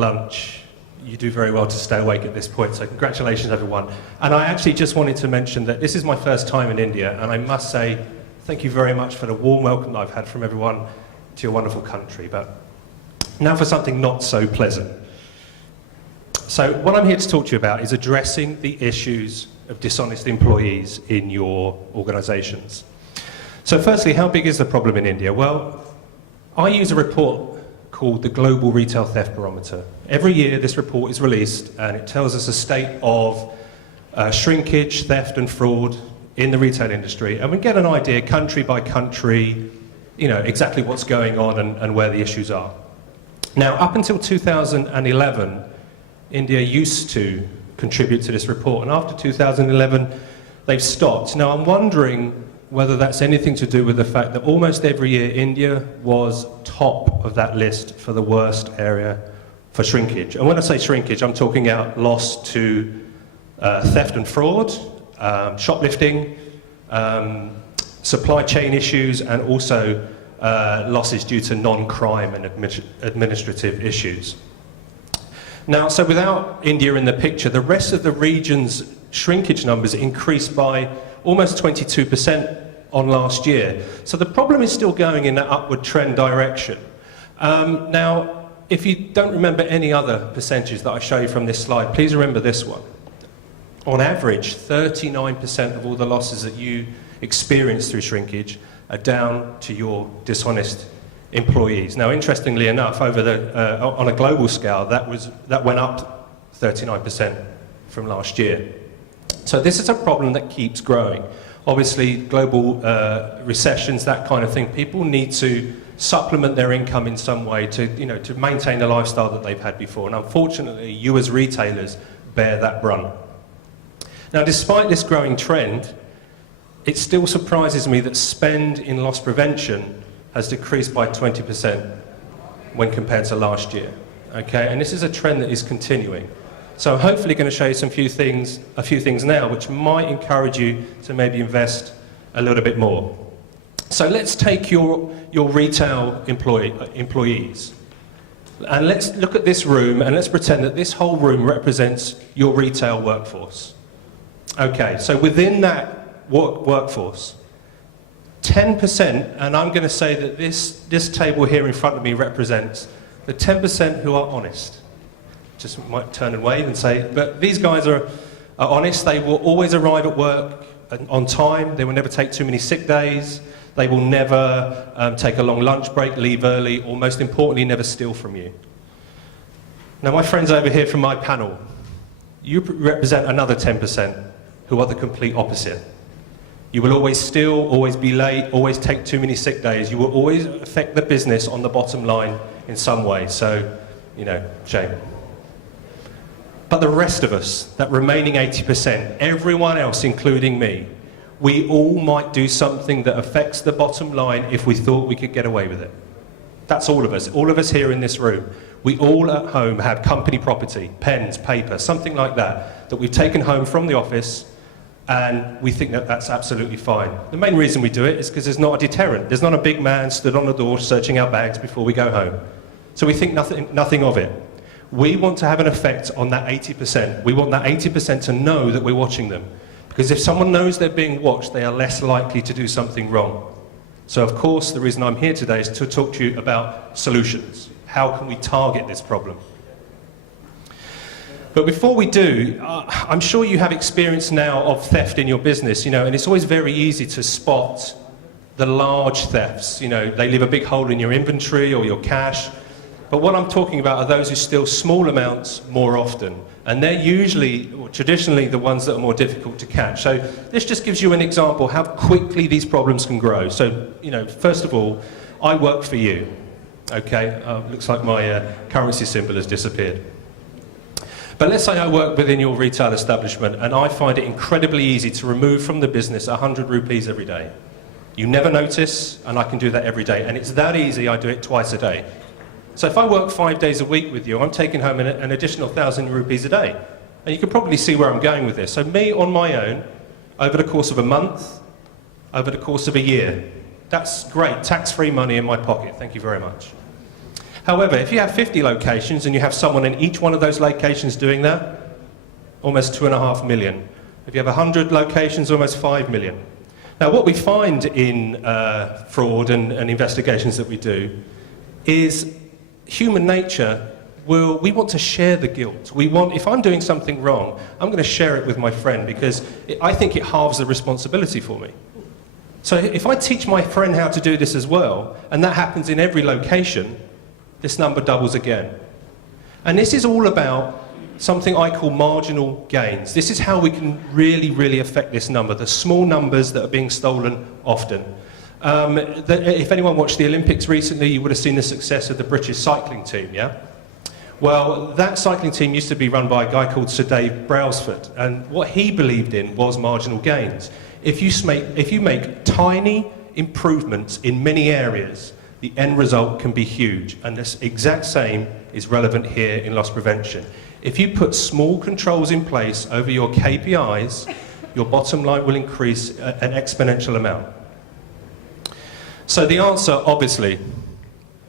lunch. You do very well to stay awake at this point, so congratulations everyone. And I actually just wanted to mention that this is my first time in India, and I must say thank you very much for the warm welcome that I've had from everyone to your wonderful country. But now for something not so pleasant. So what I'm here to talk to you about is addressing the issues of dishonest employees in your organisations. So firstly, how big is the problem in India? Well, I use a report called the Global Retail Theft Barometer. Every year this report is released and it tells us a state of shrinkage, theft and fraud in the retail industry, and we get an idea country by country, you know, exactly what's going on and where the issues are. Now, up until 2011, India used to contribute to this report, and after 2011 they've stopped. Now I'm wondering whether that's anything to do with the fact that almost every year India was top of that list for the worst area for shrinkage. And when I say shrinkage, I'm talking out loss to theft and fraud, shoplifting, supply chain issues, and also losses due to non-crime and administrative issues. Now, so without India in the picture, the rest of the region's shrinkage numbers increased by almost 22% on last year. So the problem is still going in that upward trend direction. Now, if you don't remember any other percentages that I show you from this slide, please remember this one. On average, 39% of all the losses that you experience through shrinkage are down to your dishonest employees. Now, interestingly enough, over the, on a global scale, that went up 39% from last year. So this is a problem that keeps growing. Obviously, global recessions, that kind of thing, people need to supplement their income in some way to, you know, to maintain the lifestyle that they've had before. And unfortunately, you as retailers bear that brunt. Now, despite this growing trend, it still surprises me that spend in loss prevention has decreased by 20% when compared to last year. Okay, and this is a trend that is continuing. So I'm hopefully going to show you a few things now which might encourage you to maybe invest a little bit more. So let's take your retail employees, and let's look at this room and let's pretend that this whole room represents your retail workforce. Okay, so within that workforce, 10%, and I'm going to say that this table here in front of me represents the 10% who are honest. Just might turn and wave and say, but these guys are honest. They will always arrive at work on time. They will never take too many sick days. They will never take a long lunch break, leave early, or most importantly, never steal from you. Now, my friends over here from my panel, you represent another 10% who are the complete opposite. You will always steal, always be late, always take too many sick days. You will always affect the business on the bottom line in some way. So, you know, shame. But the rest of us, that remaining 80%, everyone else, including me, we all might do something that affects the bottom line if we thought we could get away with it. That's all of us here in this room. We all at home have company property, pens, paper, something like that, that we've taken home from the office, and we think that that's absolutely fine. The main reason we do it is because there's not a deterrent. There's not a big man stood on the door searching our bags before we go home. So we think nothing of it. We want to have an effect on that 80%. We want that 80% to know that we're watching them. Because if someone knows they're being watched, they are less likely to do something wrong. So of course, the reason I'm here today is to talk to you about solutions. How can we target this problem? But before we do, I'm sure you have experience now of theft in your business, you know, and it's always very easy to spot the large thefts. You know, they leave a big hole in your inventory or your cash. But what I'm talking about are those who steal small amounts more often. And they're usually, or traditionally, the ones that are more difficult to catch. So this just gives you an example how quickly these problems can grow. So, you know, first of all, I work for you. Okay, looks like my currency symbol has disappeared. But let's say I work within your retail establishment and I find it incredibly easy to remove from the business 100 rupees every day. You never notice, and I can do that every day. And it's that easy, I do it twice a day. So if I work 5 days a week with you, I'm taking home an additional 1,000 rupees a day. And you can probably see where I'm going with this. So me on my own, over the course of a month, over the course of a year, that's great, tax-free money in my pocket, thank you very much. However, if you have 50 locations and you have someone in each one of those locations doing that, almost 2.5 million. If you have 100 locations, almost 5 million. Now, what we find in fraud and investigations that we do is human nature. We want to share the guilt. If I'm doing something wrong, I'm going to share it with my friend because I think it halves the responsibility for me. So if I teach my friend how to do this as well, and that happens in every location, this number doubles again. And this is all about something I call marginal gains. This is how we can really, really affect this number, the small numbers that are being stolen often. If anyone watched the Olympics recently, you would have seen the success of the British cycling team, yeah? Well, that cycling team used to be run by a guy called Sir Dave Brailsford, and what he believed in was marginal gains. If you make tiny improvements in many areas, the end result can be huge, and this exact same is relevant here in loss prevention. If you put small controls in place over your KPIs, your bottom line will increase an exponential amount. So the answer, obviously,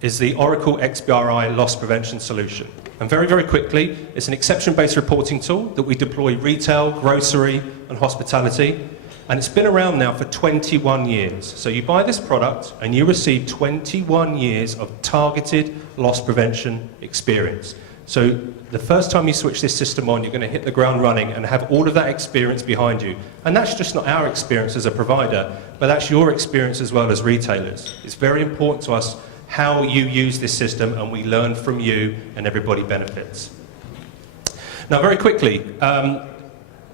is the Oracle XBRi loss prevention solution. And very, very quickly, it's an exception-based reporting tool that we deploy retail, grocery, and hospitality. And it's been around now for 21 years. So you buy this product and you receive 21 years of targeted loss prevention experience. So the first time you switch this system on, you're going to hit the ground running and have all of that experience behind you. And that's just not our experience as a provider, but that's your experience as well as retailers. It's very important to us how you use this system, and we learn from you, and everybody benefits. Now, very quickly,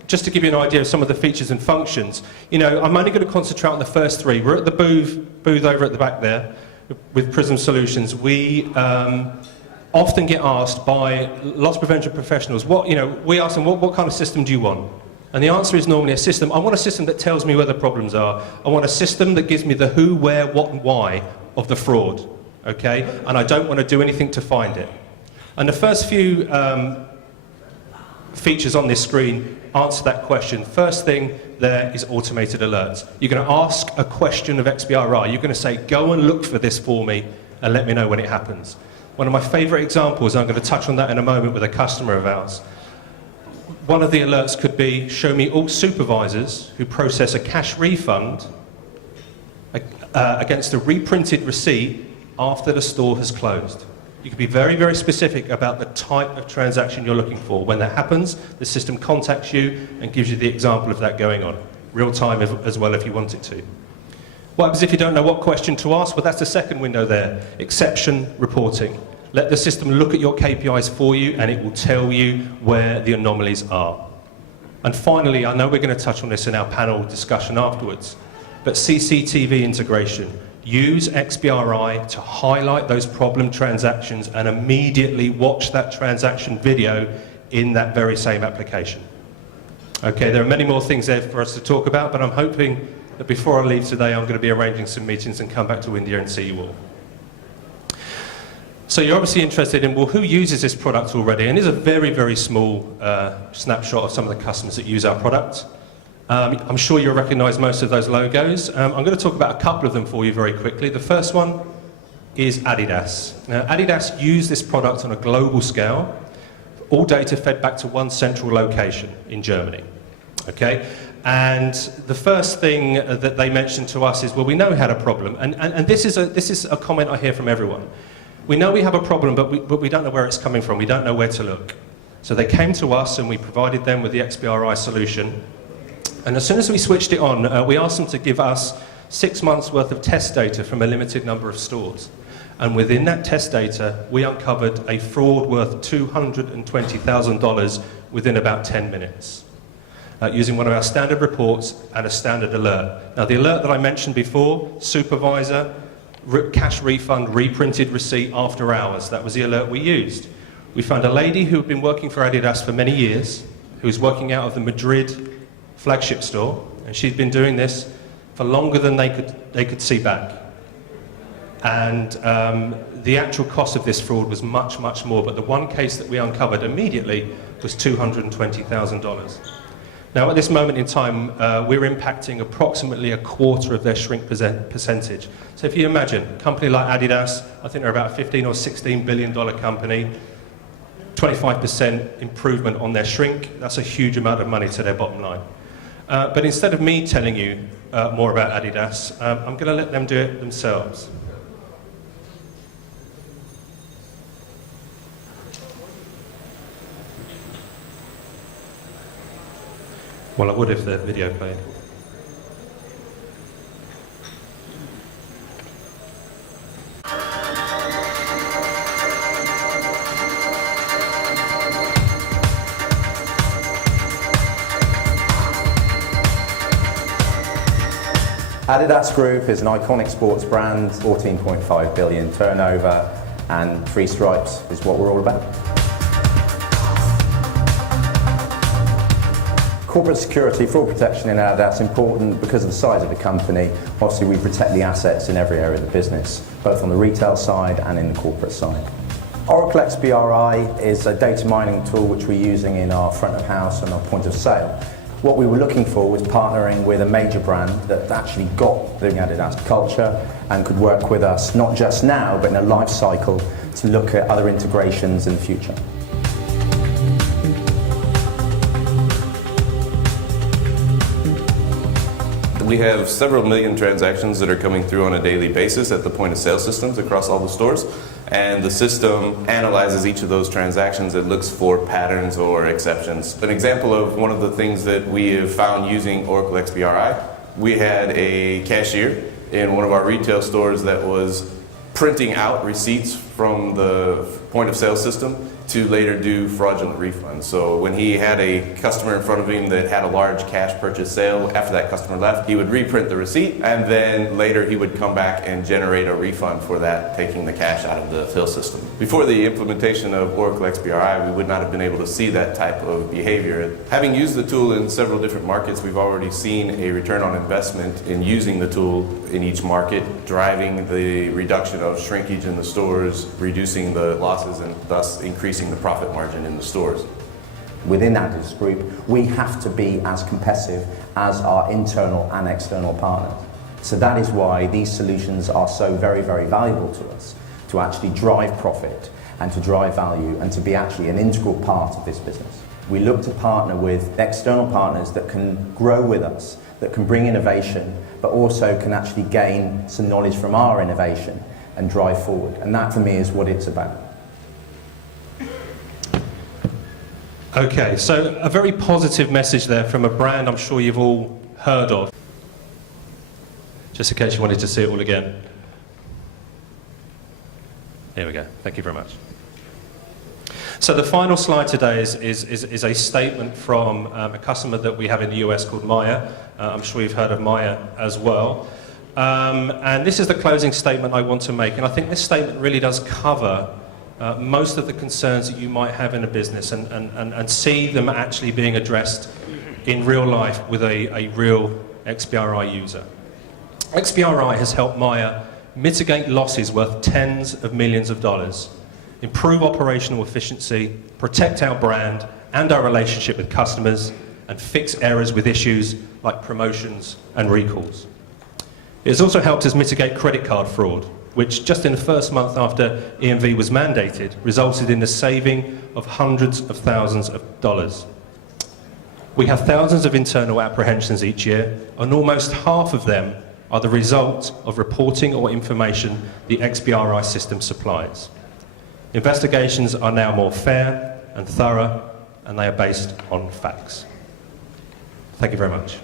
just to give you an idea of some of the features and functions, I'm only going to concentrate on the first three. We're at the booth over at the back there with Prism Solutions. We often get asked by loss prevention professionals, we ask them, what kind of system do you want? And the answer is normally I want a system that tells me where the problems are. I want a system that gives me the who, where, what, and why of the fraud, okay? And I don't want to do anything to find it. And the first few features on this screen answer that question. First thing there is automated alerts. You're going to ask a question of XBRi. You're going to say, go and look for this for me and let me know when it happens. One of my favorite examples, I'm going to touch on that in a moment with a customer of ours. One of the alerts could be, show me all supervisors who process a cash refund against a reprinted receipt after the store has closed. You can be very, very specific about the type of transaction you're looking for. When that happens, the system contacts you and gives you the example of that going on. Real time as well if you want it to. What happens if you don't know what question to ask? Well, that's the second window there, exception reporting. Let the system look at your KPIs for you and it will tell you where the anomalies are. And finally, I know we're going to touch on this in our panel discussion afterwards, but CCTV integration. Use XBRi to highlight those problem transactions and immediately watch that transaction video in that very same application. Okay, there are many more things there for us to talk about, but I'm hoping that before I leave today, I'm going to be arranging some meetings and come back to India and see you all. So you're obviously interested in, well, who uses this product already? And here's a very, very small snapshot of some of the customers that use our product. I'm sure you'll recognize most of those logos. I'm going to talk about a couple of them for you very quickly. The first one is Adidas. Now, Adidas use this product on a global scale, all data fed back to one central location in Germany. Okay? And the first thing that they mentioned to us is, well, we know we had a problem. And this is a comment I hear from everyone. We know we have a problem, but we don't know where it's coming from. We don't know where to look. So they came to us and we provided them with the XBRi solution. And as soon as we switched it on, we asked them to give us 6 months worth of test data from a limited number of stores. And within that test data, we uncovered a fraud worth $220,000 within about 10 minutes, using one of our standard reports and a standard alert. Now, the alert that I mentioned before, supervisor, cash refund, reprinted receipt after hours, that was the alert we used. We found a lady who had been working for Adidas for many years, who was working out of the Madrid flagship store, and she'd been doing this for longer than they could see back. And the actual cost of this fraud was much, much more, but the one case that we uncovered immediately was $220,000. Now, at this moment in time, we're impacting approximately a quarter of their shrink percentage. So if you imagine, a company like Adidas, I think they're about a $15 or $16 billion company, 25% improvement on their shrink, that's a huge amount of money to their bottom line. But instead of me telling you more about Adidas, I'm going to let them do it themselves. Well, I would if the video played. Adidas Group is an iconic sports brand, 14.5 billion turnover, and three stripes is what we're all about. Corporate security, fraud protection in Adidas is important because of the size of the company. Obviously, we protect the assets in every area of the business, both on the retail side and in the corporate side. Oracle XBRi is a data mining tool which we're using in our front of house and our point of sale. What we were looking for was partnering with a major brand that actually got the Adidas culture and could work with us not just now, but in a life cycle to look at other integrations in the future. We have several million transactions that are coming through on a daily basis at the point of sale systems across all the stores, and the system analyzes each of those transactions. It looks for patterns or exceptions. An example of one of the things that we have found using Oracle XBRi, we had a cashier in one of our retail stores that was printing out receipts from the point of sale system to later do fraudulent refunds. So when he had a customer in front of him that had a large cash purchase sale, after that customer left, he would reprint the receipt, and then later he would come back and generate a refund for that, taking the cash out of the till system. Before the implementation of Oracle XBRi, we would not have been able to see that type of behavior. Having used the tool in several different markets, we've already seen a return on investment in using the tool in each market, driving the reduction of shrinkage in the stores, reducing the losses, and thus increasing the profit margin in the stores. Within Adidas Group, we have to be as competitive as our internal and external partners. So that is why these solutions are so very, very valuable to us, to actually drive profit and to drive value and to be actually an integral part of this business. We look to partner with external partners that can grow with us, that can bring innovation, but also can actually gain some knowledge from our innovation and drive forward. And that, for me, is what it's about. Okay, so a very positive message there from a brand I'm sure you've all heard of. Just in case you wanted to see it all again. Here we go. Thank you very much. So the final slide today is a statement from a customer that we have in the US called Maya. I'm sure you've heard of Maya as well. And this is the closing statement I want to make. And I think this statement really does cover most of the concerns that you might have in a business and see them actually being addressed in real life with a real XBRi user. XBRi has helped Maya mitigate losses worth tens of millions of dollars, improve operational efficiency, protect our brand and our relationship with customers, and fix errors with issues like promotions and recalls. It has also helped us mitigate credit card fraud, which just in the first month after EMV was mandated, resulted in the saving of hundreds of thousands of dollars. We have thousands of internal apprehensions each year, and almost half of them are the result of reporting or information the XBRi system supplies. Investigations are now more fair and thorough, and they are based on facts. Thank you very much.